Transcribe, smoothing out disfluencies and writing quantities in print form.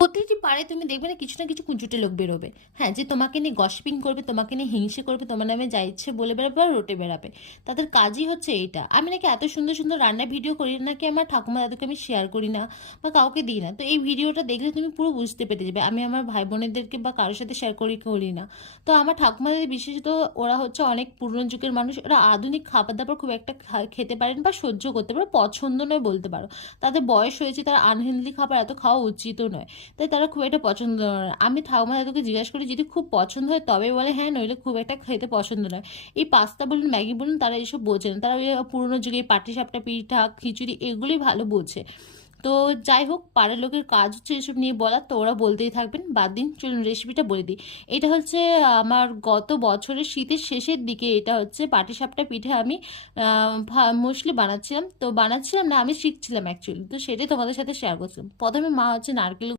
প্রতিটি পাড়ায় তুমি দেখবে না কিছু না কিছু কুঁচুটে লোক বেরোবে। হ্যাঁ, যে তোমাকে নিয়ে গসিপিং করবে, তোমাকে নিয়ে হিংসে করবে, তোমার নামে যা ইচ্ছে বলে বেড়াবে আর রটে বেড়াবে। তাদের কাজই হচ্ছে এইটা। আমি নাকি এত সুন্দর সুন্দর রান্নার ভিডিও করি, নাকি আমার ঠাকুমা দাদুকে আমি শেয়ার করি না বা কাউকে দিই না। তো এই ভিডিওটা দেখলে তুমি পুরো বুঝতে পেরে যাবে আমি আমার ভাই বোনেদেরকে বা কারোর সাথে শেয়ার করি না। তো আমার ঠাকুমা দাদি বিশেষত ওরা হচ্ছে অনেক পুরনো যুগের মানুষ, ওরা আধুনিক খাবার দাবার খুব একটা খেতে পারেন বা সহ্য করতে পারে, পছন্দ নয় বলতে পারো। তাদের বয়স হয়েছে, তারা আনহেলদি খাবার এত খাওয়া উচিতও নয়। তাই তারা খুব একটা পছন্দ করে না। আমি ঠাকুমা দাদুকে জিজ্ঞাসা করি যদি খুব পছন্দ হয় তবে বলে হ্যাঁ, নইলে খুব একটা খেতে পছন্দ নয়। এই পাস্তা বলুন, ম্যাগি বলুন, তারা এসব বোঝে না। তারা ওই পুরোনো যুগে পাটিসাপটা, পিঠা, খিচুড়ি এগুলোই ভালো বোঝে। তো যাই হোক, পাড়ার লোকের কাজ হচ্ছে এসব নিয়ে বলার, তো ওরা বলতেই থাকবেন। বাদ দিন, চলুন রেসিপিটা বলে দিই। এটা হচ্ছে আমার গত বছরের শীতের শেষের দিকে, এটা হচ্ছে পাটিসাপটা পিঠে আমি মোস্টলি বানাচ্ছিলাম। তো বানাচ্ছিলাম না, আমি শিখছিলাম অ্যাকচুয়ালি, তো সেটাই তোমাদের সাথে শেয়ার করছিলাম। প্রথমে মা হচ্ছে নারকেল